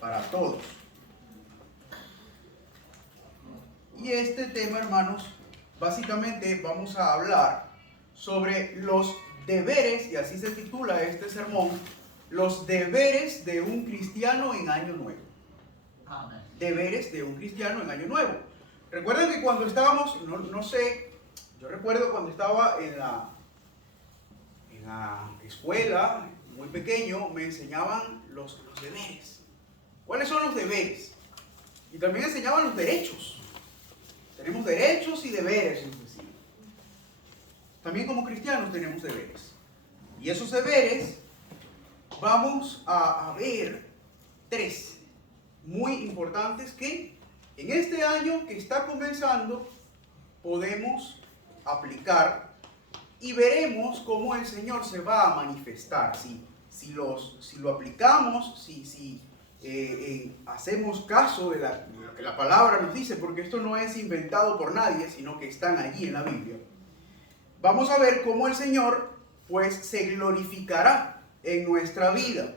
para todos. Y este tema, hermanos, básicamente vamos a hablar sobre los deberes, y así se titula este sermón, los deberes de un cristiano en Año Nuevo. Amén. Deberes de un cristiano en Año Nuevo. Recuerden que cuando estábamos, no sé, yo recuerdo cuando estaba en la escuela, muy pequeño, me enseñaban los deberes. ¿Cuáles son los deberes? Y también enseñaban los derechos. Tenemos derechos y deberes, inclusive. También como cristianos tenemos deberes. Y esos deberes vamos a ver tres muy importantes que en este año que está comenzando podemos aplicar y veremos cómo el Señor se va a manifestar. Si lo aplicamos, si hacemos caso de lo que la palabra nos dice, porque esto no es inventado por nadie, sino que están allí en la Biblia. Vamos a ver cómo el Señor pues se glorificará en nuestra vida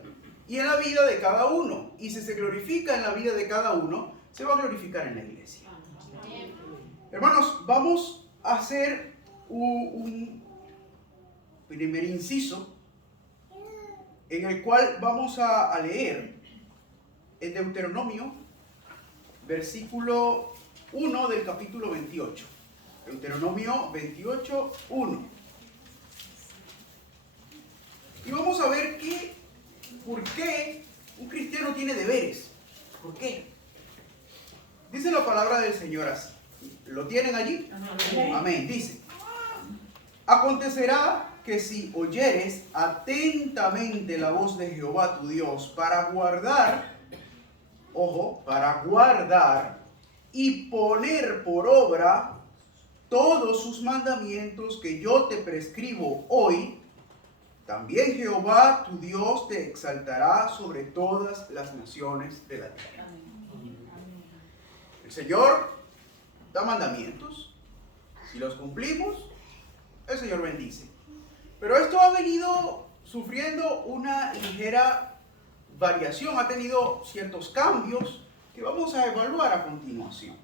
y en la vida de cada uno. Y si se glorifica en la vida de cada uno, se va a glorificar en la iglesia. Hermanos, vamos a hacer un primer inciso en el cual vamos a leer en Deuteronomio, versículo 1 del capítulo 28. Deuteronomio 28, 1. Y vamos a ver por qué un cristiano tiene deberes. ¿Por qué? Dice la palabra del Señor así. ¿Lo tienen allí? Amén. Amén. Dice: acontecerá que si oyeres atentamente la voz de Jehová tu Dios para guardar, para guardar y poner por obra todos sus mandamientos que yo te prescribo hoy, también Jehová tu Dios te exaltará sobre todas las naciones de la tierra. El Señor da mandamientos. Si los cumplimos, el Señor bendice. Pero esto ha venido sufriendo una ligera variación, ha tenido ciertos cambios que vamos a evaluar a continuación.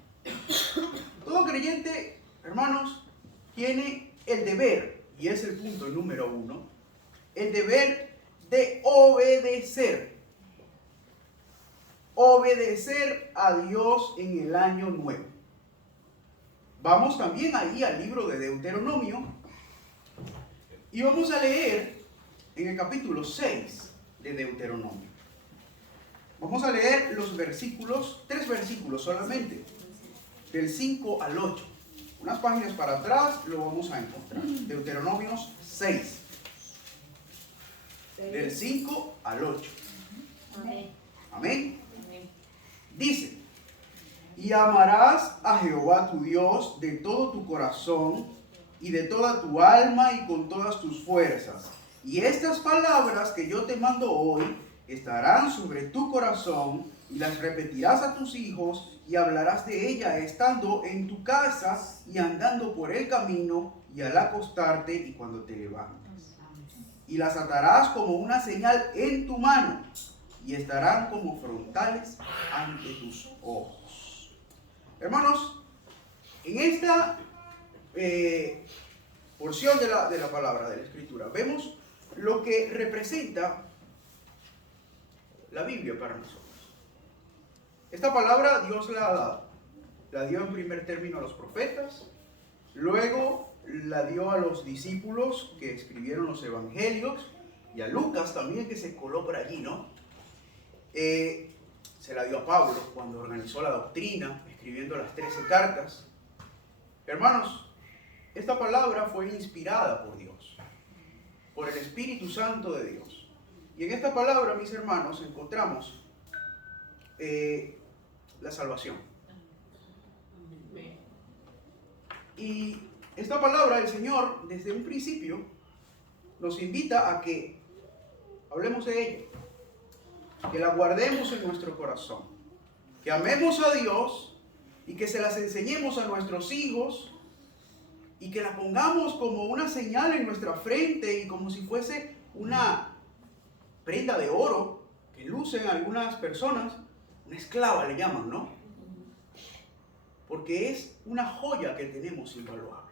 Todo creyente, hermanos, tiene el deber, y es el punto número 1, el deber de obedecer. Obedecer a Dios en el año nuevo. Vamos también ahí al libro de Deuteronomio y vamos a leer en el capítulo 6 de Deuteronomio. Vamos a leer los versículos, 3 versículos solamente, del 5 al 8. Unas páginas para atrás lo vamos a encontrar. Deuteronomio 6, del 5 al 8. Amén. Amén. Dice: y amarás a Jehová tu Dios de todo tu corazón y de toda tu alma y con todas tus fuerzas. Y estas palabras que yo te mando hoy estarán sobre tu corazón y las repetirás a tus hijos y hablarás de ella estando en tu casa y andando por el camino y al acostarte y cuando te levantes. Y las atarás como una señal en tu mano y estarán como frontales ante tus ojos. Hermanos, en esta porción de la palabra, de la Escritura, vemos lo que representa la Biblia para nosotros. Esta palabra Dios la ha dado. La dio en primer término a los profetas, luego la dio a los discípulos que escribieron los evangelios y a Lucas también, que se coló por allí, ¿no? Se la dio a Pablo cuando organizó la doctrina, escribiendo las 13 cartas. Hermanos, esta palabra fue inspirada por Dios, por el Espíritu Santo de Dios. Y en esta palabra, mis hermanos, encontramos la salvación. Y esta palabra del Señor, desde un principio, nos invita a que hablemos de ella, que la guardemos en nuestro corazón, que amemos a Dios y que se las enseñemos a nuestros hijos y que la pongamos como una señal en nuestra frente y como si fuese una prenda de oro que lucen algunas personas una esclava le llaman, ¿no? Porque es una joya que tenemos invaluable.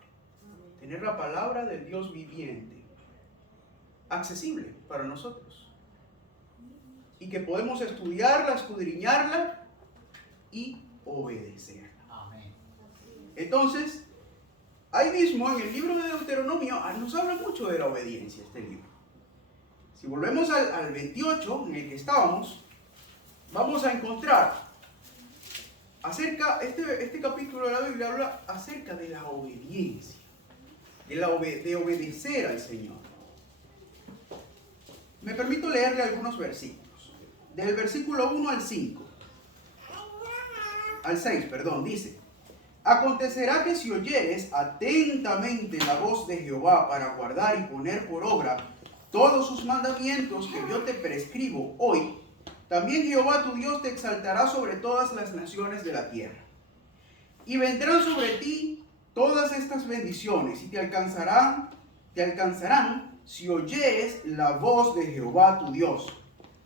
Tener la palabra del Dios viviente, accesible para nosotros. Y que podemos estudiarla, escudriñarla y obedecerla. Amén. Entonces, ahí mismo en el libro de Deuteronomio nos habla mucho de la obediencia este libro. Si volvemos al 28 en el que estábamos, vamos a encontrar acerca, este capítulo de la Biblia habla acerca de la obediencia, de obedecer al Señor. Me permito leerle algunos versículos. Del versículo 1 al 5. Al 6, perdón, dice: Acontecerá que si oyeres atentamente la voz de Jehová para guardar y poner por obra todos sus mandamientos que yo te prescribo hoy, también Jehová tu Dios te exaltará sobre todas las naciones de la tierra. Y vendrán sobre ti todas estas bendiciones y te alcanzarán si oyeres la voz de Jehová tu Dios.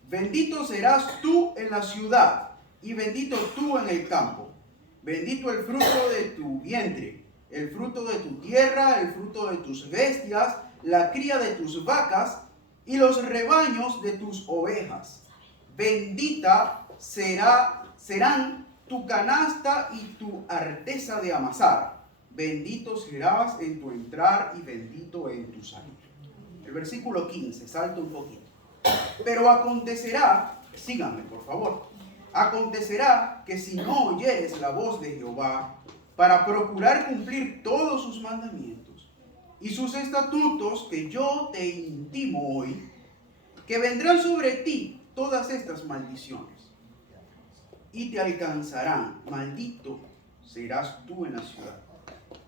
Bendito serás tú en la ciudad y bendito tú en el campo. Bendito el fruto de tu vientre, el fruto de tu tierra, el fruto de tus bestias, la cría de tus vacas y los rebaños de tus ovejas. Bendita serán tu canasta y tu arteza de amasar. Bendito serás en tu entrar y bendito en tu salir. El versículo 15, salto un poquito. Pero acontecerá, síganme por favor, acontecerá que si no oyeres la voz de Jehová para procurar cumplir todos sus mandamientos y sus estatutos que yo te intimo hoy, que vendrán sobre ti todas estas maldiciones y te alcanzarán. Maldito serás tú en la ciudad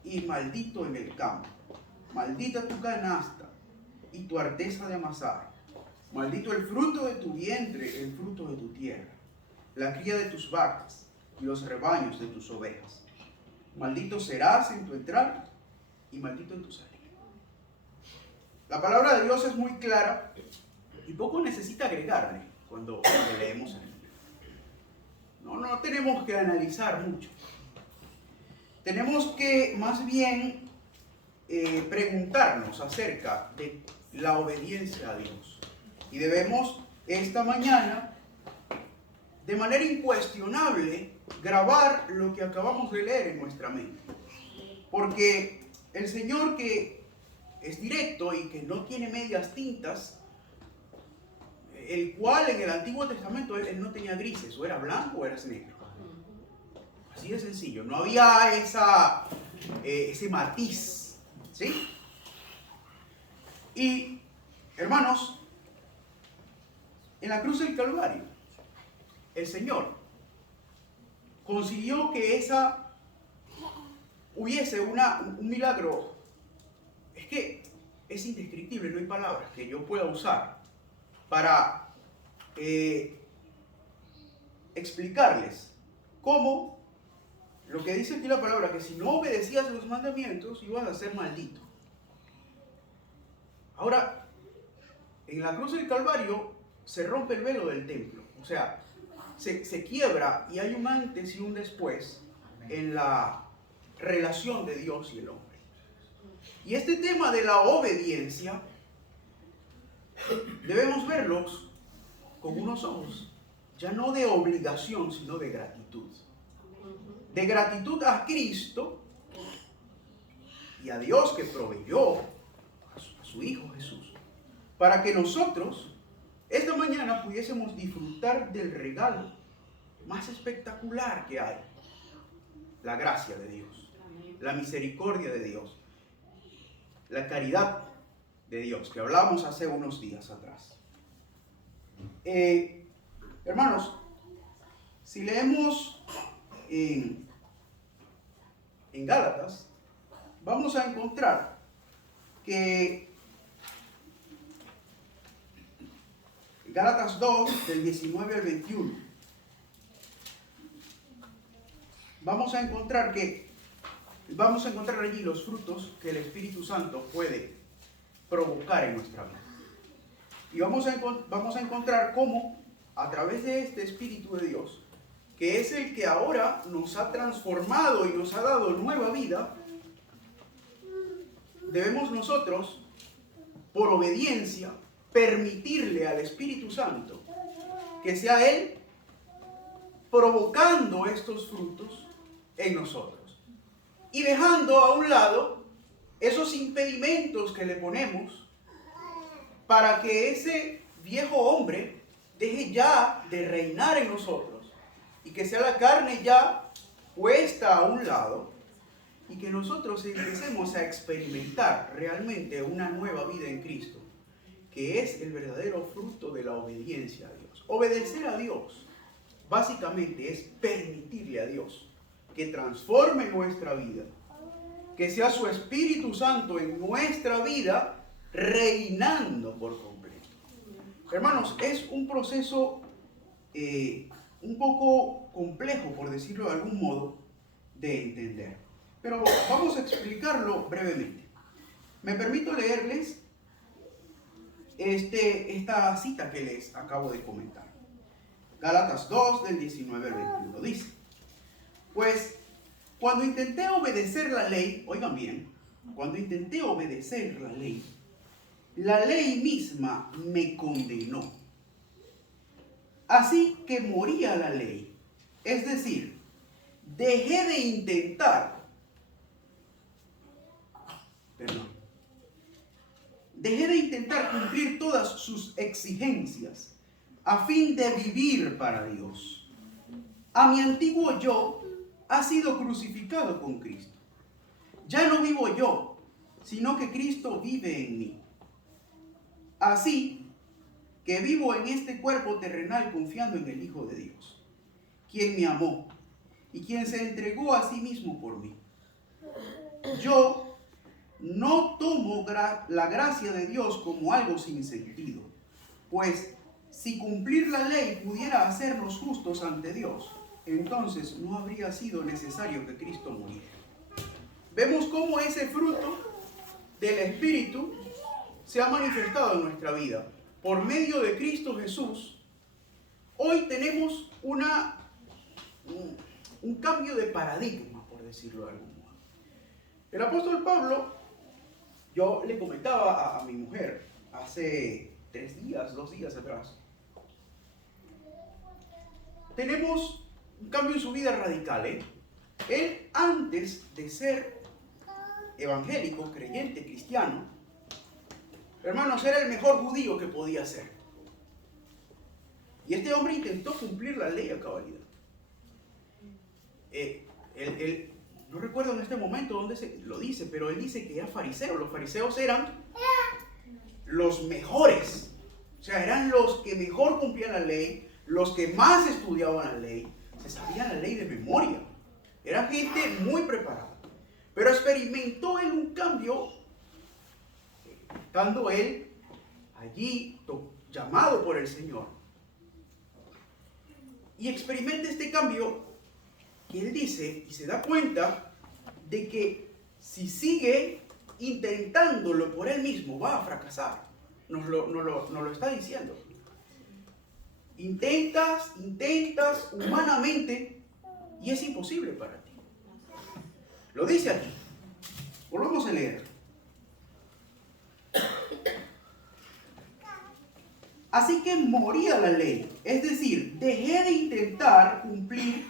y maldito en el campo. Maldita tu canasta y tu arteza de amasar. Maldito el fruto de tu vientre, el fruto de tu tierra, la cría de tus vacas y los rebaños de tus ovejas. Maldito serás en tu entrar y maldito en tu salir. La palabra de Dios es muy clara y poco necesita agregarle cuando leemos el libro. No tenemos que analizar mucho. Tenemos que más bien preguntarnos acerca de la obediencia a Dios. Y debemos esta mañana, de manera incuestionable, grabar lo que acabamos de leer en nuestra mente. Porque el Señor, que es directo y que no tiene medias tintas, el cual en el Antiguo Testamento él no tenía grises, o era blanco o eras negro. Así de sencillo, no había ese matiz, ¿sí? Y, hermanos, en la cruz del Calvario, el Señor consiguió que hubiese un milagro. Es que es indescriptible, no hay palabras que yo pueda usar para explicarles cómo lo que dice aquí la palabra, que si no obedecías los mandamientos ibas a ser maldito. Ahora, en la cruz del Calvario se rompe el velo del templo, o sea, se quiebra y hay un antes y un después en la relación de Dios y el hombre. Y este tema de la obediencia debemos verlos con unos ojos ya no de obligación, sino de gratitud. De gratitud a Cristo y a Dios que proveyó a su Hijo Jesús, para que nosotros esta mañana pudiésemos disfrutar del regalo más espectacular que hay: la gracia de Dios, la misericordia de Dios, la caridad de Dios, que hablamos hace unos días atrás. Hermanos, si leemos en Gálatas, vamos a encontrar que Gálatas 2, del 19 al 21, vamos a encontrar allí los frutos que el Espíritu Santo puede provocar en nuestra vida. Y vamos a encontrar cómo, a través de este Espíritu de Dios, que es el que ahora nos ha transformado y nos ha dado nueva vida, debemos nosotros, por obediencia, permitirle al Espíritu Santo que sea Él provocando estos frutos en nosotros y dejando a un lado esos impedimentos que le ponemos para que ese viejo hombre deje ya de reinar en nosotros y que sea la carne ya puesta a un lado y que nosotros empecemos a experimentar realmente una nueva vida en Cristo, que es el verdadero fruto de la obediencia a Dios. Obedecer a Dios básicamente es permitirle a Dios que transforme nuestra vida, que sea su Espíritu Santo en nuestra vida reinando por completo. Hermanos, es un proceso un poco complejo, por decirlo de algún modo, de entender. Pero vamos a explicarlo brevemente. Me permito leerles esta cita que les acabo de comentar. Gálatas 2, del 19 al 21. Dice: pues cuando intenté obedecer la ley, oigan bien, cuando intenté obedecer la ley misma me condenó. Así que morí a la ley. Es decir, dejé de intentar cumplir todas sus exigencias a fin de vivir para Dios. A mi antiguo yo ha sido crucificado con Cristo. Ya no vivo yo, sino que Cristo vive en mí. Así que vivo en este cuerpo terrenal confiando en el Hijo de Dios, quien me amó y quien se entregó a sí mismo por mí. Yo no tomo la gracia de Dios como algo sin sentido, pues si cumplir la ley pudiera hacernos justos ante Dios, entonces no habría sido necesario que Cristo muriera. Vemos cómo ese fruto del Espíritu se ha manifestado en nuestra vida. Por medio de Cristo Jesús, hoy tenemos un cambio de paradigma, por decirlo de algún modo. El apóstol Pablo, yo le comentaba a mi mujer hace 2 días atrás, tenemos un cambio en su vida radical. Él, antes de ser evangélico, creyente, cristiano, hermanos, era el mejor judío que podía ser. Y este hombre intentó cumplir la ley a cabalidad. No recuerdo en este momento dónde se lo dice, pero él dice que era fariseo. Los fariseos eran los mejores. O sea, eran los que mejor cumplían la ley, los que más estudiaban la ley, se sabían la ley de memoria. Era gente muy preparada. Pero experimentó él un cambio, estando él allí llamado por el Señor. Y experimenta este cambio que él dice y se da cuenta de que si sigue intentándolo por él mismo va a fracasar. Nos lo está diciendo. Intentas humanamente y es imposible para ti. Lo dice aquí. Volvamos a leer. Así que morí a la ley, es decir, dejé de intentar cumplir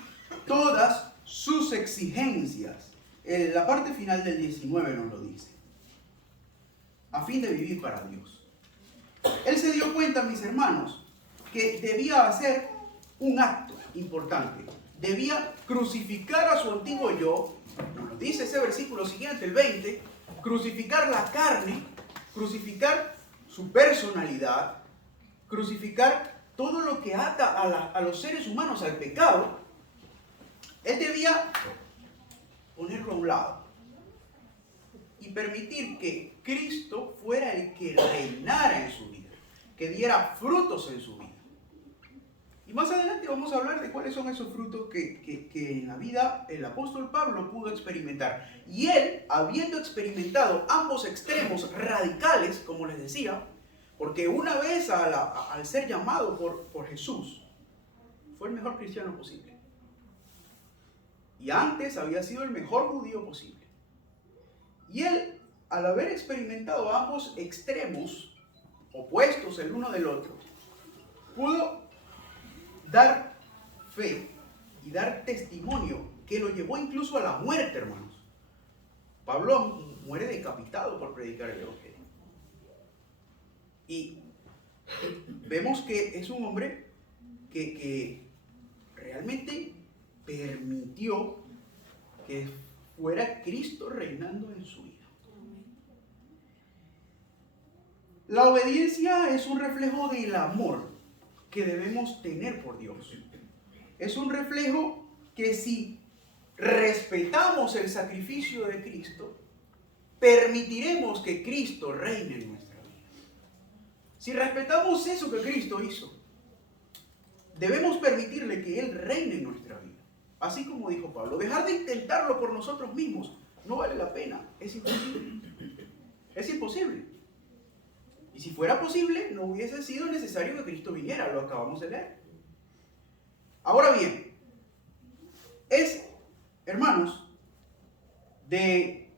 todas sus exigencias. La parte final del 19 nos lo dice. A fin de vivir para Dios. Él se dio cuenta, mis hermanos, que debía hacer un acto importante. Debía crucificar a su antiguo yo. Nos dice ese versículo siguiente, el 20. Crucificar la carne, crucificar su personalidad, crucificar todo lo que ata a los seres humanos al pecado. Él debía ponerlo a un lado y permitir que Cristo fuera el que reinara en su vida, que diera frutos en su vida. Y más adelante vamos a hablar de cuáles son esos frutos que en la vida el apóstol Pablo pudo experimentar. Y él, habiendo experimentado ambos extremos radicales, como les decía, porque una vez al ser llamado por Jesús, fue el mejor cristiano posible. y antes había sido el mejor judío posible. Y él, al haber experimentado ambos extremos opuestos el uno del otro, pudo dar fe y dar testimonio que lo llevó incluso a la muerte, hermanos. Pablo muere decapitado por predicar el Evangelio. Y vemos que es un hombre que realmente permitió que fuera Cristo reinando en su vida. La obediencia es un reflejo del amor que debemos tener por Dios. Es un reflejo que si respetamos el sacrificio de Cristo, permitiremos que Cristo reine en nuestra vida. Si respetamos eso que Cristo hizo, debemos permitirle que Él reine en nuestra vida. Así como dijo Pablo, dejar de intentarlo por nosotros mismos no vale la pena, es imposible. Es imposible. Y si fuera posible, no hubiese sido necesario que Cristo viniera, lo acabamos de leer. Ahora bien, es, hermanos, de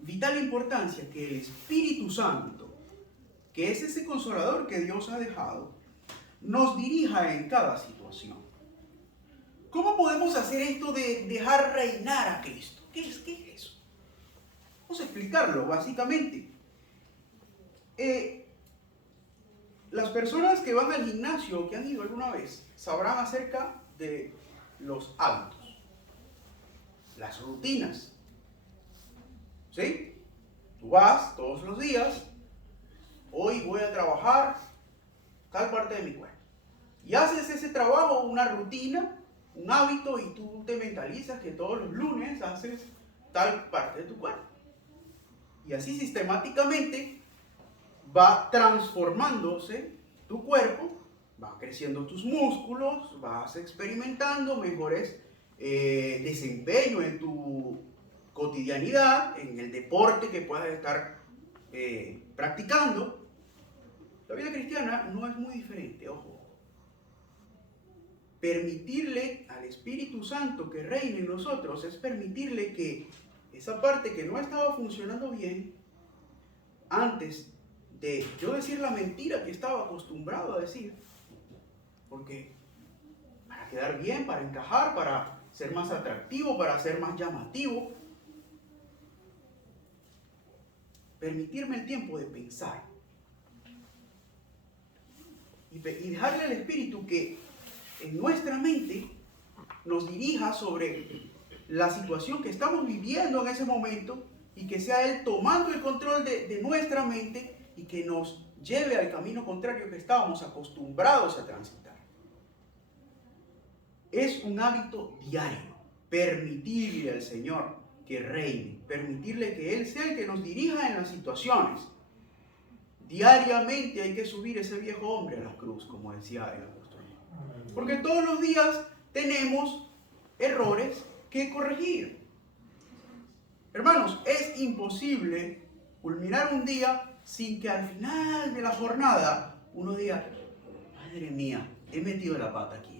vital importancia que el Espíritu Santo, que es ese consolador que Dios ha dejado, nos dirija en cada situación. ¿Cómo podemos hacer esto de dejar reinar a Cristo? ¿Qué es eso? Vamos a explicarlo básicamente. Las personas que van al gimnasio o que han ido alguna vez sabrán acerca de los hábitos, las rutinas. ¿Sí? Tú vas todos los días, hoy voy a trabajar tal parte de mi cuerpo. Y haces ese trabajo, una rutina, un hábito, y tú te mentalizas que todos los lunes haces tal parte de tu cuerpo. Y así sistemáticamente va transformándose tu cuerpo, va creciendo tus músculos, vas experimentando mejores desempeño en tu cotidianidad, en el deporte que puedas estar practicando. La vida cristiana no es muy diferente, ojo. Permitirle al Espíritu Santo que reine en nosotros es permitirle que esa parte que no estaba funcionando bien, antes de yo decir la mentira que estaba acostumbrado a decir, porque para quedar bien, para encajar, para ser más atractivo, para ser más llamativo, permitirme el tiempo de pensar y dejarle al Espíritu que en nuestra mente nos dirija sobre la situación que estamos viviendo en ese momento, y que sea Él tomando el control de nuestra mente y que nos lleve al camino contrario que estábamos acostumbrados a transitar. Es un hábito diario, permitirle al Señor que reine, permitirle que Él sea el que nos dirija en las situaciones. Diariamente hay que subir ese viejo hombre a la cruz, como decía el apóstol. Porque todos los días tenemos errores que corregir. Hermanos, es imposible culminar un día sin que al final de la jornada uno diga, madre mía, he metido la pata aquí,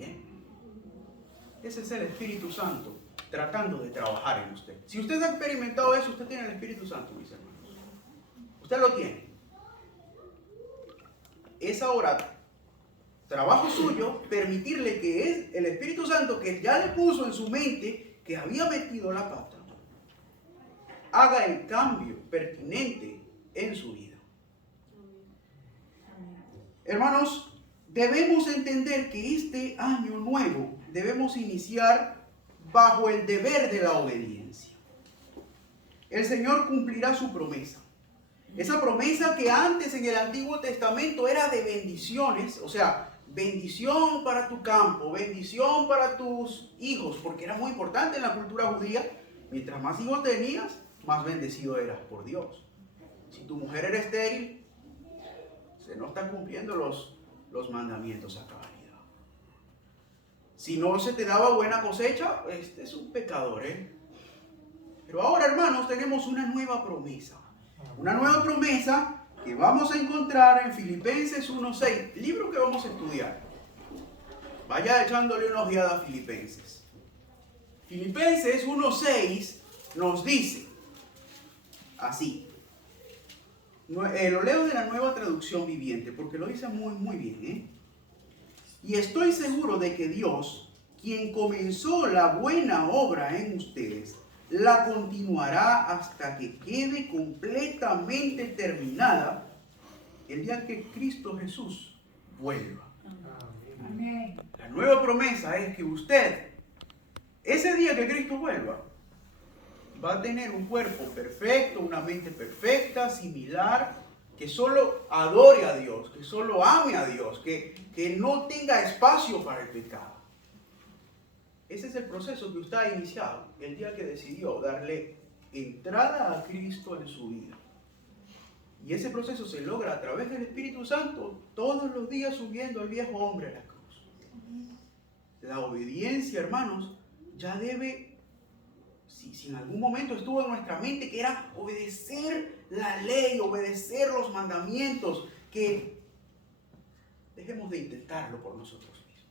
Ese es el Espíritu Santo tratando de trabajar en usted. Si usted ha experimentado eso, usted tiene el Espíritu Santo, mis hermanos. Usted lo tiene. Es ahora trabajo suyo permitirle que es el Espíritu Santo, que ya le puso en su mente que había metido la pata, haga el cambio pertinente en su vida. Hermanos, debemos entender que este año nuevo debemos iniciar bajo el deber de la obediencia. El Señor cumplirá su promesa. Esa promesa que antes en el Antiguo Testamento era de bendiciones, o sea, bendición para tu campo, bendición para tus hijos, porque era muy importante en la cultura judía. Mientras más hijos tenías, más bendecido eras por Dios. Si tu mujer era estéril, se no están cumpliendo los mandamientos a cabalidad. Si no se te daba buena cosecha, este es un pecador, Pero ahora, hermanos, tenemos una nueva promesa. Una nueva promesa que vamos a encontrar en Filipenses 1:6, libro que vamos a estudiar. Vaya echándole una ojeada a Filipenses. Filipenses 1:6 nos dice así. Lo leo de la Nueva Traducción Viviente porque lo dice muy bien. Y estoy seguro de que Dios, quien comenzó la buena obra en ustedes, la continuará hasta que quede completamente terminada el día que Cristo Jesús vuelva. Amén. La nueva promesa es que usted, ese día que Cristo vuelva, va a tener un cuerpo perfecto, una mente perfecta, similar, que solo adore a Dios, que solo ame a Dios, que no tenga espacio para el pecado. Ese es el proceso que usted ha iniciado el día que decidió darle entrada a Cristo en su vida. Y ese proceso se logra a través del Espíritu Santo, todos los días subiendo al viejo hombre a la cruz. La obediencia, hermanos, ya debe, si en algún momento estuvo en nuestra mente, que era obedecer la ley, obedecer los mandamientos, que dejemos de intentarlo por nosotros mismos.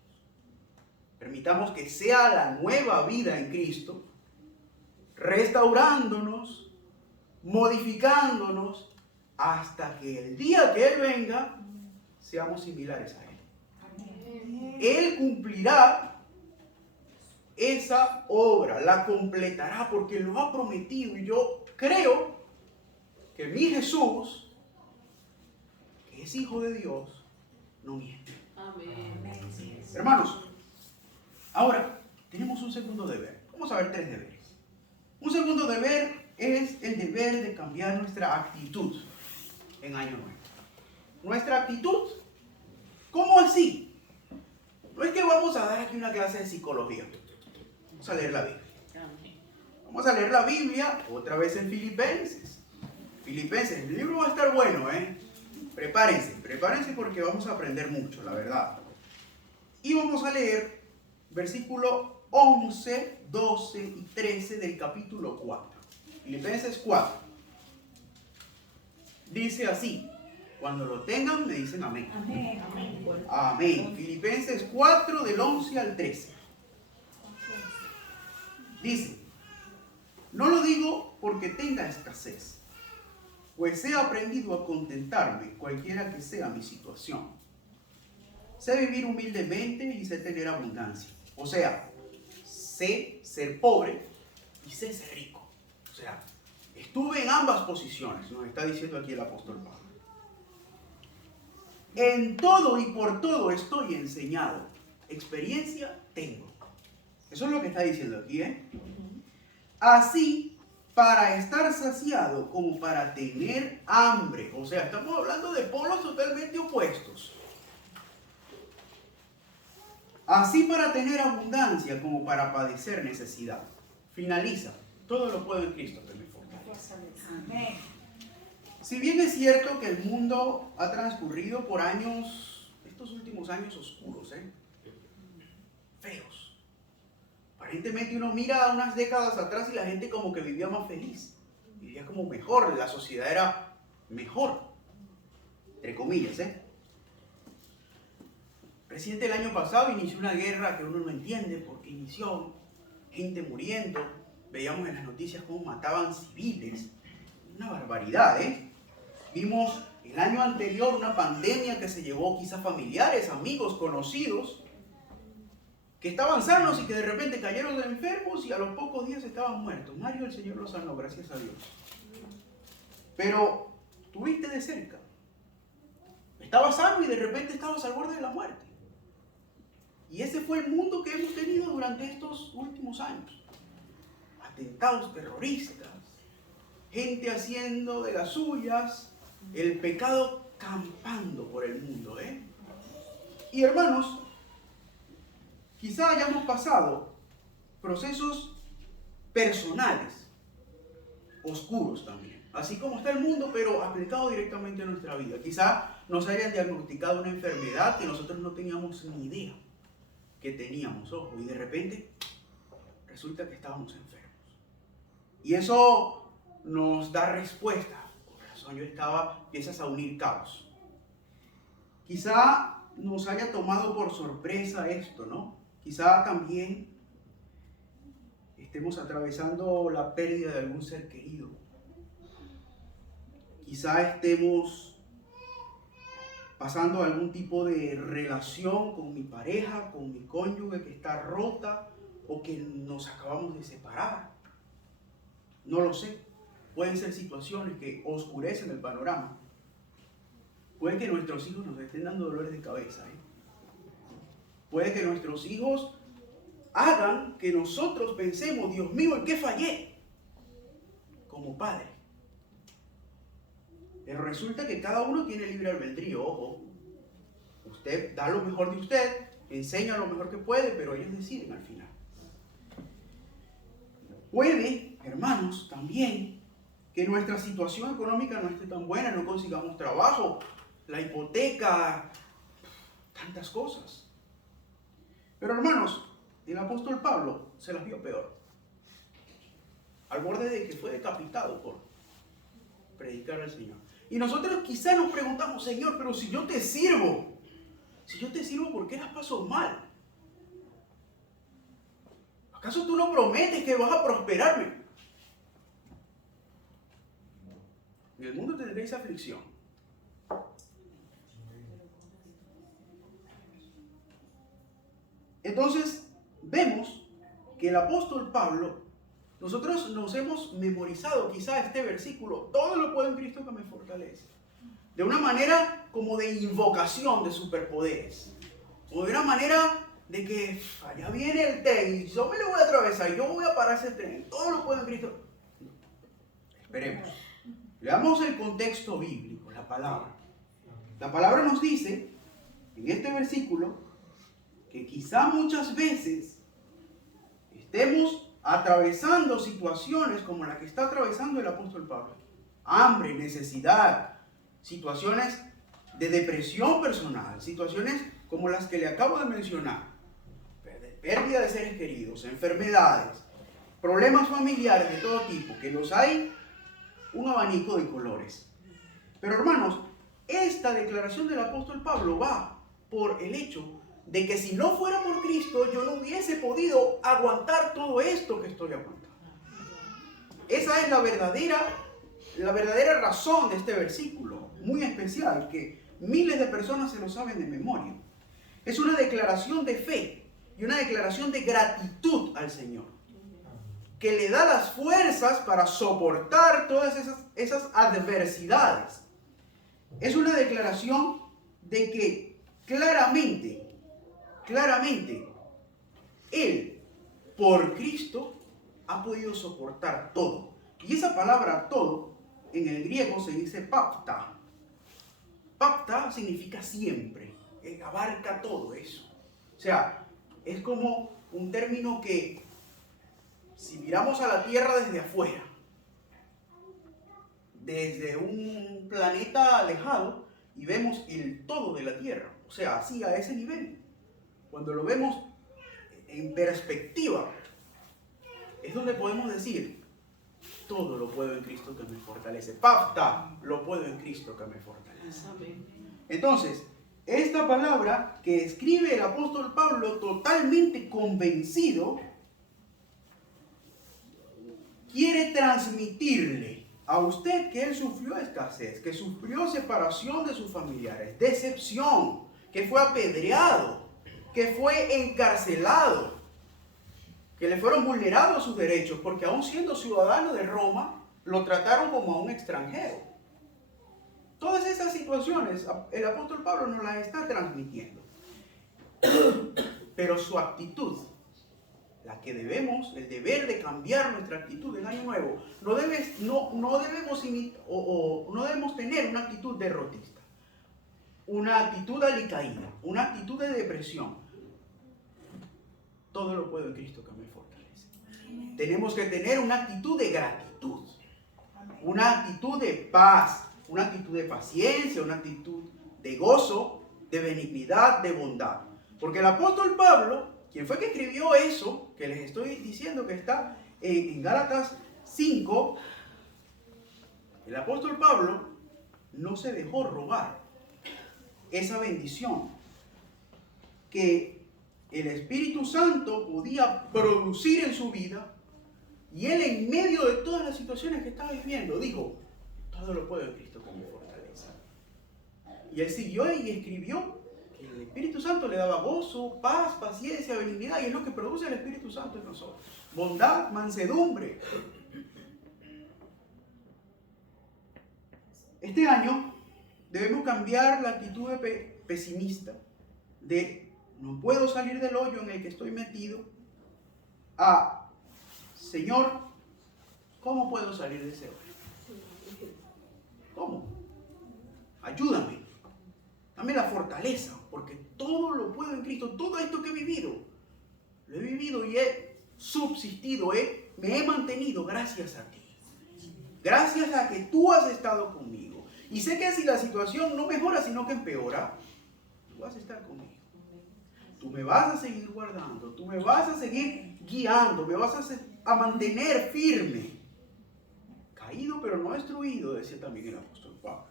Permitamos que sea la nueva vida en Cristo, restaurándonos, modificándonos, hasta que el día que Él venga, seamos similares a Él. Amén. Él cumplirá esa obra, la completará porque lo ha prometido. Y yo creo que mi Jesús, que es Hijo de Dios, no miente. Amén. Hermanos, ahora tenemos un segundo deber. Vamos a ver 3 deberes. Un segundo deber es el deber de cambiar nuestra actitud en Año Nuevo. Nuestra actitud, ¿cómo así? No es que vamos a dar aquí una clase de psicología. Vamos a leer la Biblia. Vamos a leer la Biblia otra vez en Filipenses. Filipenses, el libro va a estar bueno, Prepárense porque vamos a aprender mucho, la verdad. Y vamos a leer versículo 11, 12 y 13 del capítulo 4. Filipenses 4. Dice así. Cuando lo tengan me dicen amén. Amén. Amén. Filipenses 4 del 11 al 13. Dice, no lo digo porque tenga escasez, pues he aprendido a contentarme cualquiera que sea mi situación. Sé vivir humildemente y sé tener abundancia. O sea, sé ser pobre y sé ser rico. O sea, estuve en ambas posiciones, nos está diciendo aquí el apóstol Pablo. En todo y por todo estoy enseñado. Experiencia tengo. Eso es lo que está diciendo aquí, Así, para estar saciado como para tener hambre. O sea, estamos hablando de polos totalmente opuestos. Así para tener abundancia como para padecer necesidad. Finaliza. Todo lo puedo en Cristo que me fortalece. Amén. Si bien es cierto que el mundo ha transcurrido por años, estos últimos años oscuros, feos. Aparentemente uno mira unas décadas atrás y la gente como que vivía más feliz, vivía como mejor, la sociedad era mejor, entre comillas, Recién el año pasado inició una guerra que uno no entiende por qué inició, gente muriendo, veíamos en las noticias cómo mataban civiles, una barbaridad, Vimos el año anterior una pandemia que se llevó quizás familiares, amigos, conocidos, que estaban sanos y que de repente cayeron enfermos y a los pocos días estaban muertos. Mario, el Señor los sanó, gracias a Dios. Pero tuviste de cerca. Estabas sano y de repente estabas al borde de la muerte. Y ese fue el mundo que hemos tenido durante estos últimos años. Atentados terroristas, gente haciendo de las suyas, el pecado campando por el mundo, Y hermanos, quizá hayamos pasado procesos personales, oscuros también, así como está el mundo, pero aplicado directamente a nuestra vida. Quizá nos hayan diagnosticado una enfermedad que nosotros no teníamos ni idea que teníamos, ojo, y de repente resulta que estábamos enfermos. Y eso nos da respuesta. Por razón yo empiezas a unir cabos. Quizá nos haya tomado por sorpresa esto, ¿no? Quizá también estemos atravesando la pérdida de algún ser querido. Quizá estemos pasando algún tipo de relación con mi pareja, con mi cónyuge que está rota o que nos acabamos de separar. No lo sé. Pueden ser situaciones que oscurecen el panorama. Puede que nuestros hijos nos estén dando dolores de cabeza. Puede que nuestros hijos hagan que nosotros pensemos, Dios mío, ¿en qué fallé? Como padre. Pero resulta que cada uno tiene libre albedrío, ojo. Usted da lo mejor de usted, enseña lo mejor que puede, pero ellos deciden al final. Puede, hermanos, también que nuestra situación económica no esté tan buena, no consigamos trabajo, la hipoteca, tantas cosas. Pero hermanos, el apóstol Pablo se las vio peor, al borde de que fue decapitado por predicar al Señor. Y nosotros quizá nos preguntamos, Señor, pero si yo te sirvo, ¿por qué las paso mal? ¿Acaso tú no prometes que vas a prosperarme? En el mundo tendréis aflicción. Entonces, vemos que el apóstol Pablo, nosotros nos hemos memorizado quizá este versículo, todo lo puedo en Cristo que me fortalece, de una manera como de invocación de superpoderes, o de una manera de que allá viene el tren y yo me lo voy a atravesar, yo voy a parar ese tren, todo lo puedo en Cristo. Esperemos. Leamos el contexto bíblico, la palabra. La palabra nos dice, en este versículo, que quizá muchas veces estemos atravesando situaciones como la que está atravesando el apóstol Pablo. Hambre, necesidad, situaciones de depresión personal, situaciones como las que le acabo de mencionar, pérdida de seres queridos, enfermedades, problemas familiares de todo tipo, que los hay un abanico de colores. Pero hermanos, esta declaración del apóstol Pablo va por el hecho de que si no fuera por Cristo, yo no hubiese podido aguantar todo esto que estoy aguantando. Esa es la verdadera razón de este versículo, muy especial, que miles de personas se lo saben de memoria. Es una declaración de fe y una declaración de gratitud al Señor, que le da las fuerzas para soportar todas esas adversidades. Es una declaración de que claramente, Él, por Cristo, ha podido soportar todo. Y esa palabra todo, en el griego se dice papta. Papta significa siempre, abarca todo eso. O sea, es como un término que, si miramos a la Tierra desde afuera, desde un planeta alejado, y vemos el todo de la Tierra, o sea, así a ese nivel, cuando lo vemos en perspectiva, es donde podemos decir, todo lo puedo en Cristo que me fortalece. Papta, lo puedo en Cristo que me fortalece. Entonces, esta palabra que escribe el apóstol Pablo totalmente convencido, quiere transmitirle a usted que él sufrió escasez, que sufrió separación de sus familiares, decepción, que fue apedreado, que fue encarcelado, que le fueron vulnerados sus derechos, porque aún siendo ciudadano de Roma, lo trataron como a un extranjero. Todas esas situaciones, el apóstol Pablo nos las está transmitiendo. Pero su actitud, la que debemos, el deber de cambiar nuestra actitud en Año Nuevo, no debemos tener una actitud derrotista, una actitud alicaída, una actitud de depresión. Todo lo puedo en Cristo que me fortalece. Tenemos que tener una actitud de gratitud, una actitud de paz, una actitud de paciencia, una actitud de gozo, de benignidad, de bondad. Porque el apóstol Pablo, quien fue que escribió eso, que les estoy diciendo que está en Gálatas 5, el apóstol Pablo no se dejó robar esa bendición que el Espíritu Santo podía producir en su vida Y él, en medio de todas las situaciones que estaba viviendo, dijo: todo lo puedo en Cristo que me fortalece. Y él siguió y escribió que el Espíritu Santo le daba gozo, paz, paciencia, benignidad, y es lo que produce el Espíritu Santo en nosotros: bondad, mansedumbre. Este año debemos cambiar la actitud pesimista de no puedo salir del hoyo en el que estoy metido a: Señor, ¿cómo puedo salir de ese hoyo? ¿Cómo? Ayúdame. Dame la fortaleza, porque todo lo puedo en Cristo. Todo esto que he vivido, lo he vivido y he subsistido, me he mantenido gracias a ti. Gracias a que tú has estado conmigo. Y sé que si la situación no mejora, sino que empeora, tú vas a estar conmigo. Tú me vas a seguir guardando, tú me vas a seguir guiando, me vas a mantener firme. Caído pero no destruido, decía también el apóstol Pablo.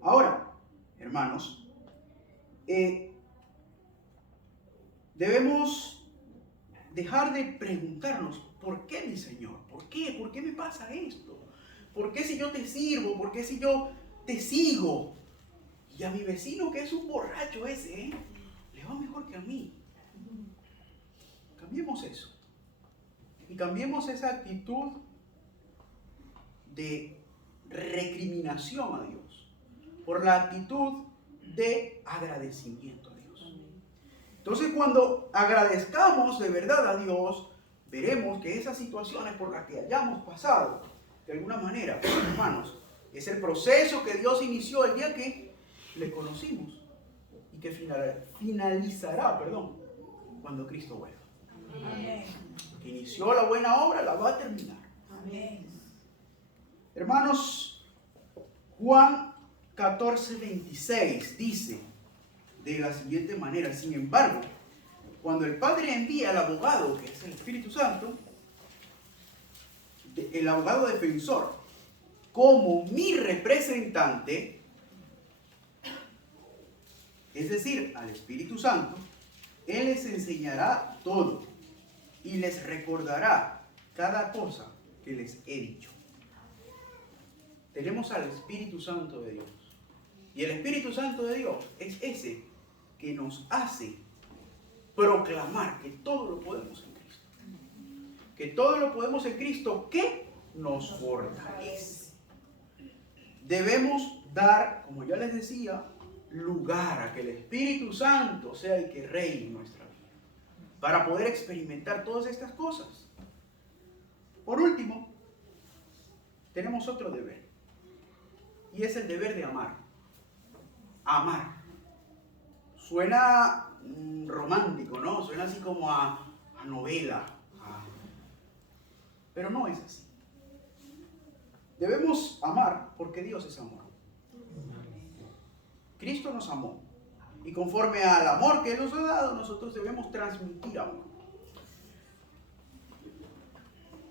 Ahora, hermanos, debemos dejar de preguntarnos: ¿por qué, mi Señor? ¿Por qué? ¿Por qué me pasa esto? ¿Por qué si yo te sirvo? ¿Por qué si yo te sigo? Y a mi vecino, que es un borracho ese, le va mejor que a mí. Cambiemos eso. Y cambiemos esa actitud de recriminación a Dios por la actitud de agradecimiento a Dios. Entonces, cuando agradezcamos de verdad a Dios, veremos que esas situaciones por las que hayamos pasado, de alguna manera, hermanos, es el proceso que Dios inició el día que le conocimos y que finalizará cuando Cristo vuelva. Amén. Que inició la buena obra, la va a terminar. Amén. Hermanos, Juan 14:26 dice de la siguiente manera: sin embargo, cuando el Padre envía al abogado, que es el Espíritu Santo, el abogado defensor, como mi representante, es decir, al Espíritu Santo, Él les enseñará todo y les recordará cada cosa que les he dicho. Tenemos al Espíritu Santo de Dios. Y el Espíritu Santo de Dios es ese que nos hace proclamar que todo lo podemos en Cristo. Que todo lo podemos en Cristo que nos fortalece. Debemos dar, como ya les decía, lugar a que el Espíritu Santo sea el que reine en nuestra vida, para poder experimentar todas estas cosas. Por último, tenemos otro deber, y es el deber de amar. Amar. Suena romántico, ¿no? Suena así como a novela. Pero no es así. Debemos amar porque Dios es amor. Cristo nos amó. Y conforme al amor que Él nos ha dado, nosotros debemos transmitir amor.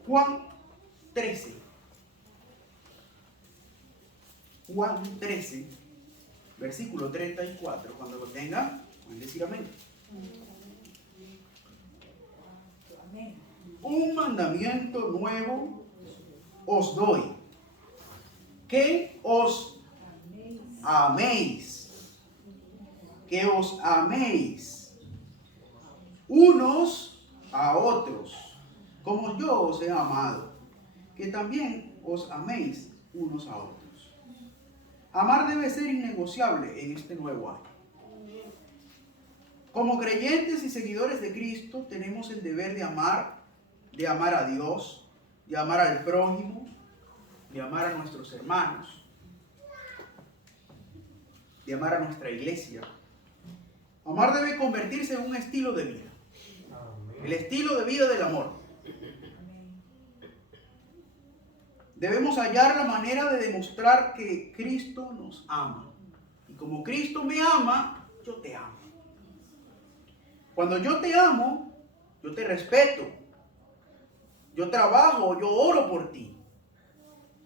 Juan 13. Juan 13, versículo 34. Cuando lo tengan, pueden decir amén. Amén. Un mandamiento nuevo os doy, que os améis. Que os améis unos a otros, como yo os he amado, que también os améis unos a otros. Amar debe ser innegociable en este nuevo año. Como creyentes y seguidores de Cristo, tenemos el deber de amar a Dios, de amar al prójimo, de amar a nuestros hermanos, de amar a nuestra iglesia. Amar debe convertirse en un estilo de vida. El estilo de vida del amor. Debemos hallar la manera de demostrar que Cristo nos ama. Y como Cristo me ama, yo te amo. Cuando yo te amo, yo te respeto. Yo trabajo, yo oro por ti.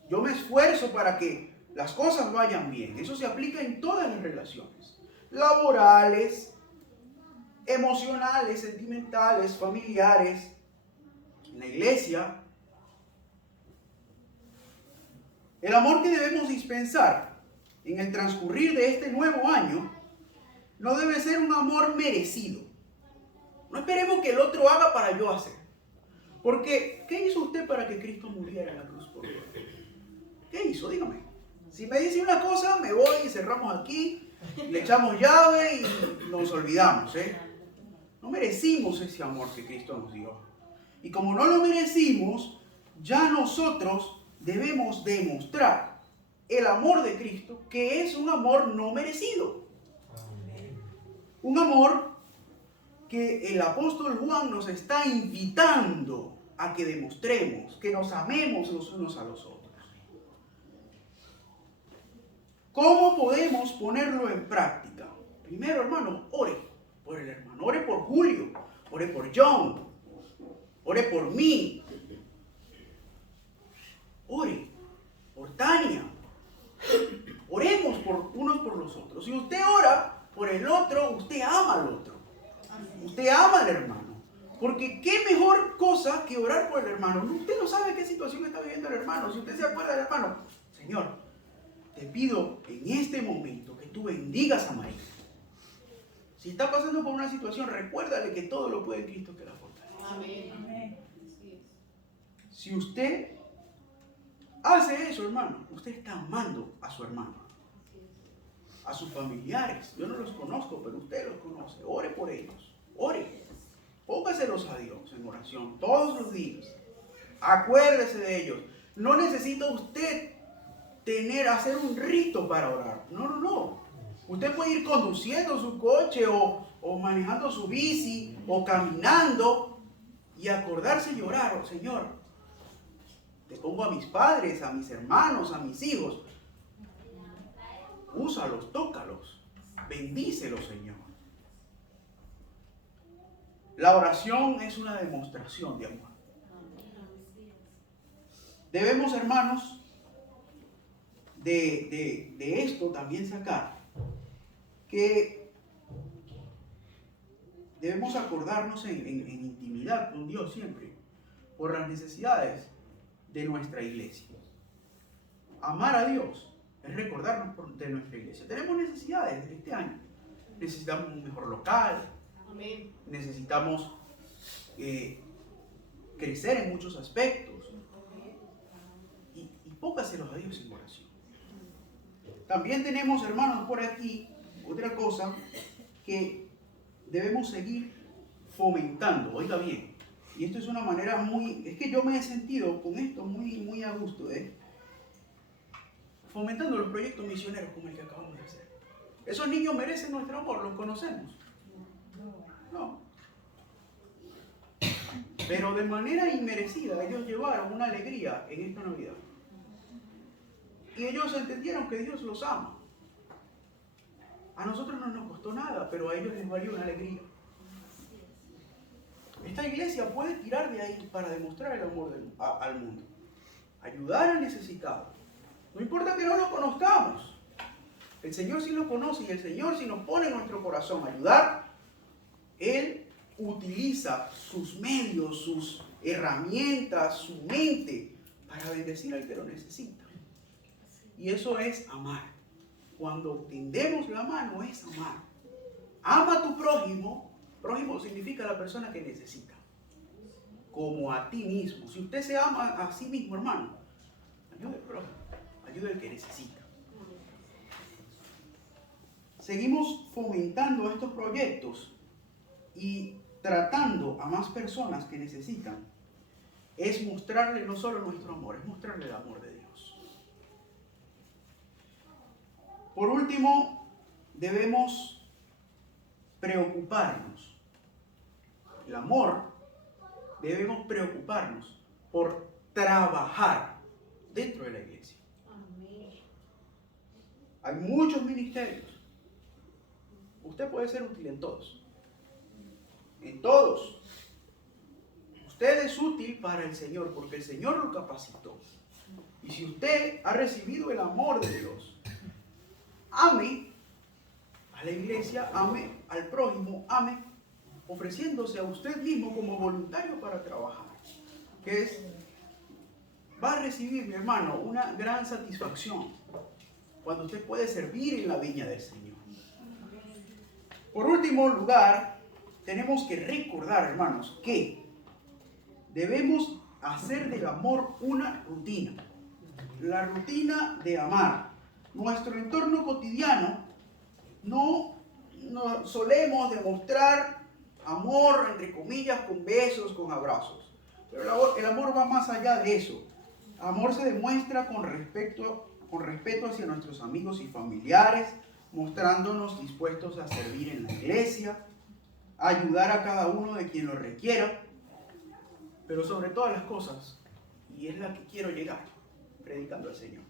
Yo me esfuerzo para que las cosas vayan bien. Eso se aplica en todas las relaciones. Laborales, emocionales, sentimentales, familiares, en la iglesia, el amor que debemos dispensar en el transcurrir de este nuevo año no debe ser un amor merecido. No esperemos que el otro haga para yo hacer. Porque, ¿qué hizo usted para que Cristo muriera en la cruz por usted? ¿Qué hizo? Dígame. Si me dice una cosa, me voy y cerramos aquí, le echamos llave y nos olvidamos, ¿eh? No merecimos ese amor que Cristo nos dio. Y como no lo merecimos, ya nosotros debemos demostrar el amor de Cristo, que es un amor no merecido. Un amor que el apóstol Juan nos está invitando a que demostremos, que nos amemos los unos a los otros. ¿Cómo podemos ponerlo en práctica? Primero, hermano, ore por el hermano, ore por Julio, ore por John, ore por mí, ore por Tania. Oremos por unos por los otros. Si usted ora por el otro, usted ama al otro. Usted ama al hermano. Porque qué mejor cosa que orar por el hermano. Usted no sabe qué situación está viviendo el hermano. Si usted se acuerda del hermano, Señor, te pido en este momento que tú bendigas a María. Si está pasando por una situación, recuérdale que todo lo puede en Cristo que la fortalece. Amén. Si usted hace eso, hermano, usted está amando a su hermano, a sus familiares. Yo no los conozco, pero usted los conoce. Ore por ellos. Ore. Póngaselos a Dios en oración todos los días. Acuérdese de ellos. No necesita usted hacer un rito para orar. No. Usted puede ir conduciendo su coche o manejando su bici o caminando y acordarse y orar. Oh, Señor, te pongo a mis padres, a mis hermanos, a mis hijos. Úsalos, tócalos. Bendícelos, Señor. La oración es una demostración de amor. Debemos, hermanos, de esto también sacar que debemos acordarnos en intimidad con Dios siempre por las necesidades de nuestra iglesia. Amar a Dios es recordarnos de nuestra iglesia. Tenemos necesidades este año. Necesitamos un mejor local. Amén. Necesitamos crecer en muchos aspectos. Y póngaselos a Dios en oración. También tenemos, hermanos, por aquí otra cosa que debemos seguir fomentando. Oiga bien, y esto es una manera es que yo me he sentido con esto muy a gusto, fomentando los proyectos misioneros como el que acabamos de hacer. Esos niños merecen nuestro amor, los conocemos. No. Pero de manera inmerecida ellos llevaron una alegría en esta Navidad. Y ellos entendieron que Dios los ama. A nosotros no nos costó nada, pero a ellos les valió una alegría. Esta iglesia puede tirar de ahí para demostrar el amor al mundo. Ayudar al necesitado. No importa que no lo conozcamos. El Señor sí lo conoce y el Señor sí nos pone en nuestro corazón a ayudar. Él utiliza sus medios, sus herramientas, su mente para bendecir al que lo necesita. Y eso es amar. Cuando tendemos la mano es amar. Ama a tu prójimo. Prójimo significa la persona que necesita. Como a ti mismo. Si usted se ama a sí mismo, hermano, ayude al prójimo. Ayude al que necesita. Seguimos fomentando estos proyectos y tratando a más personas que necesitan. Es mostrarle no solo nuestro amor, es mostrarle el amor de Dios. Por último, debemos preocuparnos. El amor, debemos preocuparnos por trabajar dentro de la iglesia. Hay muchos ministerios. Usted puede ser útil en todos. En todos. Usted es útil para el Señor porque el Señor lo capacitó. Y si usted ha recibido el amor de Dios, ame a la iglesia, ame al prójimo, ame ofreciéndose a usted mismo como voluntario para trabajar. va a recibir, mi hermano, una gran satisfacción cuando usted puede servir en la viña del Señor. Por último lugar, tenemos que recordar, hermanos, que debemos hacer del amor una rutina. La rutina de amar. Nuestro entorno cotidiano no solemos demostrar amor, entre comillas, con besos, con abrazos. Pero el amor va más allá de eso. Amor se demuestra con respeto hacia nuestros amigos y familiares, mostrándonos dispuestos a servir en la iglesia, a ayudar a cada uno de quien lo requiera, pero sobre todas las cosas, y es la que quiero llegar, predicando al Señor.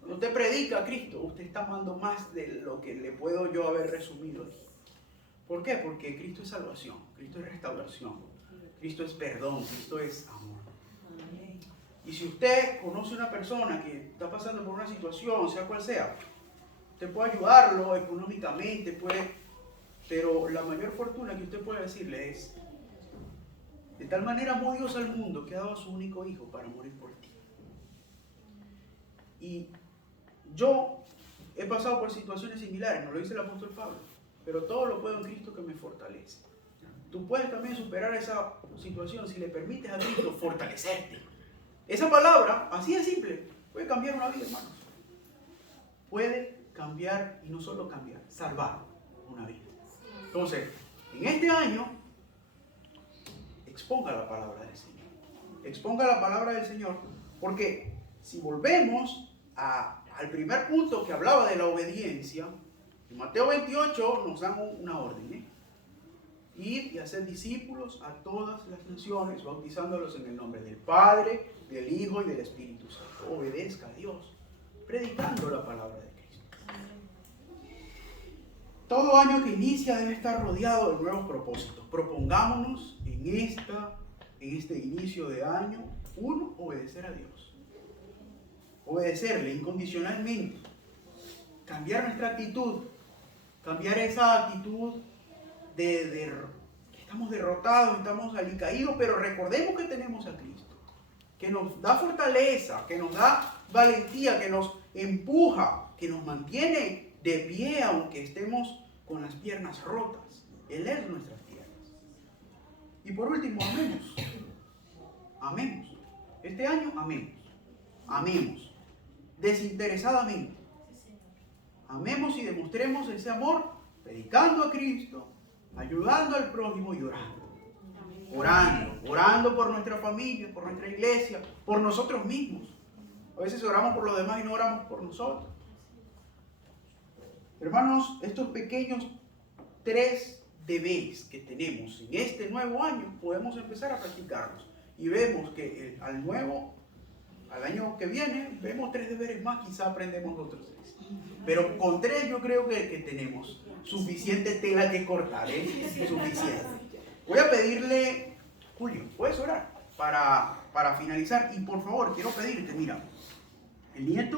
Cuando usted predica a Cristo, usted está amando más de lo que le puedo yo haber resumido aquí. ¿Por qué? Porque Cristo es salvación, Cristo es restauración, Cristo es perdón, Cristo es amor. Y si usted conoce a una persona que está pasando por una situación, sea cual sea, usted puede ayudarlo económicamente, pero la mayor fortuna que usted puede decirle es: de tal manera amó Dios al mundo que ha dado a su único hijo para morir por ti. Y yo he pasado por situaciones similares, nos lo dice el apóstol Pablo, pero todo lo puedo en Cristo que me fortalece. Tú puedes también superar esa situación si le permites a Cristo fortalecerte. Esa palabra, así de simple, puede cambiar una vida, hermanos. Puede cambiar, y no solo cambiar, salvar una vida. Entonces, en este año, exponga la palabra del Señor. Exponga la palabra del Señor, porque si volvemos al primer punto que hablaba de la obediencia, en Mateo 28 nos dan una orden, ir y hacer discípulos a todas las naciones, bautizándolos en el nombre del Padre, del Hijo y del Espíritu Santo. Obedezca a Dios, predicando la palabra de Cristo. Todo año que inicia debe estar rodeado de nuevos propósitos. Propongámonos en este inicio de año, uno, obedecer a Dios. Obedecerle incondicionalmente. Cambiar nuestra actitud. Cambiar esa actitud de que estamos derrotados, estamos alicaídos, pero recordemos que tenemos a Cristo, que nos da fortaleza, que nos da valentía, que nos empuja, que nos mantiene de pie aunque estemos con las piernas rotas. Él es nuestras piernas. Y por último, amemos. Amemos. Este año amemos. Amemos. Desinteresadamente. Amemos y demostremos ese amor predicando a Cristo, ayudando al prójimo y orando. Orando por nuestra familia, por nuestra iglesia, por nosotros mismos. A veces oramos por los demás y no oramos por nosotros. Hermanos, estos pequeños 3 deberes que tenemos en este nuevo año, podemos empezar a practicarlos. Y vemos que al año que viene, vemos 3 deberes más, quizá aprendemos otros 3. Pero con 3 yo creo que tenemos suficiente tela que cortar, suficiente. Voy a pedirle, Julio, ¿puedes orar? Para finalizar. Y por favor, quiero pedirte, mira, el nieto